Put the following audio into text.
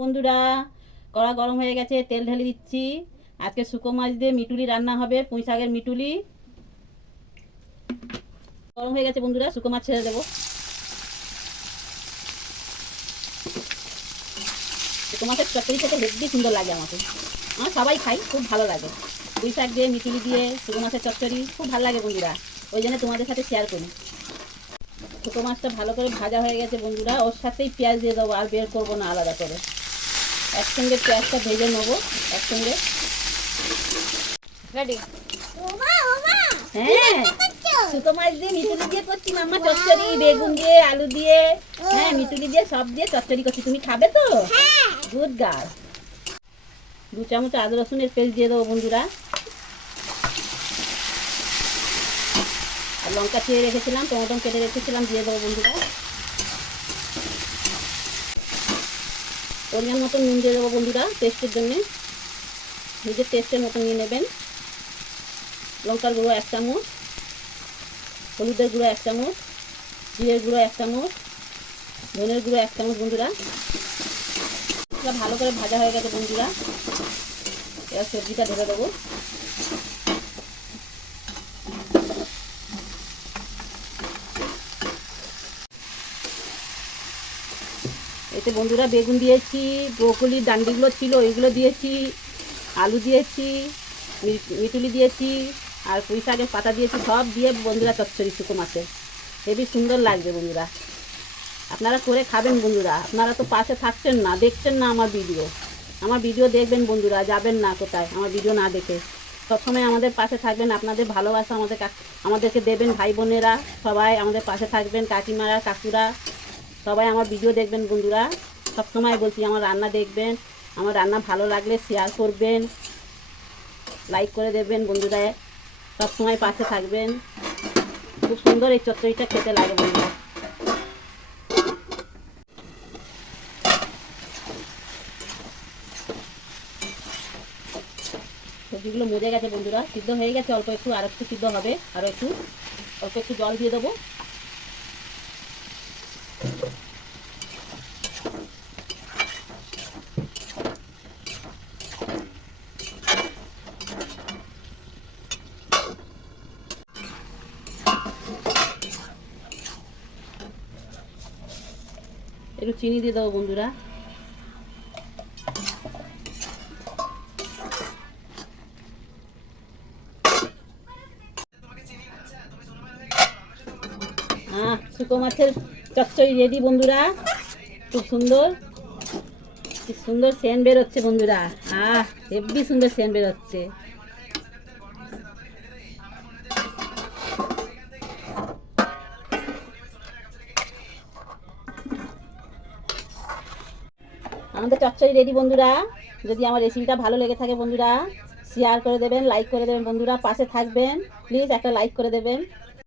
বন্ধুরা, কড়া গরম হয়ে গেছে, তেল ঢেলে দিচ্ছি। আজকে শুকো মাছ দিয়ে মিটুলি রান্না হবে, পুঁই শাকের মিটুলি। গরম হয়ে গেছে বন্ধুরা, শুকো মাছ ছেড়ে দেবো। শুকো মাছের চচ্চড়ি খেতে হেব্বি সুন্দর লাগে আমাকে। আমার সবাই খাই, খুব ভালো লাগে। পুঁই শাক দিয়ে মিটুলি দিয়ে শুকো মাছের চচ্চড়ি খুব ভালো লাগে বন্ধুরা, ওই জন্য তোমাদের সাথে শেয়ার করি। শুকো মাছটা ভালো করে ভাজা হয়ে গেছে বন্ধুরা, ওর সাথেই পেঁয়াজ দিয়ে দেবো, আর বের করবো না আলাদা করে। একসঙ্গে পেঁয়াজটা ভেজে নেবো একসঙ্গে। রেডি। হ্যাঁ, শুকো মাছ দিয়ে মিটুলি দিয়ে করছি মাম্মা চচ্চড়ি, বেগুন দিয়ে, আলু দিয়ে, হ্যাঁ মিটুলি দিয়ে সব দিয়ে চচ্চড়ি করছি। তুমি খাবে তো? Good girl. 2 চামচ আদা রসুনের পেস্ট দিয়ে দেবো বন্ধুরা। আর লঙ্কা ছিঁড়ে রেখেছিলাম, টমেটো কেটে রেখেছিলাম, দিয়ে দেবো বন্ধুরা। পরিমাণ মতো নুন দিয়ে দেবো বন্ধুরা, টেস্টের জন্যে। নিজের টেস্টের মতো নিয়ে নেবেন। লঙ্কার গুঁড়ো 1 চামচ, হলুদের গুঁড়ো 1 চামচ, জিরের গুঁড়ো 1 চামচ, ধনের গুঁড়ো 1 চামচ বন্ধুরা। ভালো করে ভাজা হয়ে গেছে বন্ধুরা, এবার সবজিটা ঢেলে দেবো। এতে বন্ধুরা বেগুন দিয়েছি, ব্রোকলির ডান্ডিগুলো ছিল ওইগুলো দিয়েছি, আলু দিয়েছি, মিটুলি দিয়েছি, আর পুঁই শাকের পাতা দিয়েছি। সব দিয়ে বন্ধুরা চচ্চড়ি শুকো মাছের হেবি সুন্দর লাগবে বন্ধুরা। আপনারা করে খাবেন বন্ধুরা। আপনারা তো পাশে থাকছেন না, দেখছেন না আমার ভিডিও। আমার ভিডিও দেখবেন বন্ধুরা, যাবেন না কোথায় আমার ভিডিও না দেখে। সবসময় আমাদের পাশে থাকবেন, আপনাদের ভালোবাসা আমাদেরকে দেবেন। ভাই বোনেরা সবাই আমাদের পাশে থাকবেন, কাকিমারা কাকুরা সবাই আমার ভিডিও দেখবেন বন্ধুরা। সবসময় বলছি আমার রান্না দেখবেন, আমার রান্না ভালো লাগলে শেয়ার করবেন, লাইক করে দেবেন বন্ধুরা। সবসময় পাশে থাকবেন। খুব সুন্দর এই চচ্চড়িটা খেতে লাগে বন্ধুরা। সবজিগুলো মজে গেছে বন্ধুরা, সিদ্ধ হয়ে গেছে অল্প একটু, আর একটু সিদ্ধ হবে, আরও একটু অল্প একটু জল দিয়ে দেবো। একটু চিনি দিয়ে দেবো বন্ধুরা। শুকো মাছের চচ্চড়ি রেডি বন্ধুরা। খুব সুন্দর, কি সুন্দর সেন্ট বেরোচ্ছে বন্ধুরা। হেব্বি সুন্দর সেন্ট বেরোচ্ছে। আমাদের চচ্চড়ি রেডি বন্ধুরা। যদি আমার রেসিপিটা ভালো লেগে থাকে বন্ধুরা, শেয়ার করে দেবেন, লাইক করে দেবেন বন্ধুরা, পাশে থাকবেন। প্লিজ একটা লাইক করে দেবেন।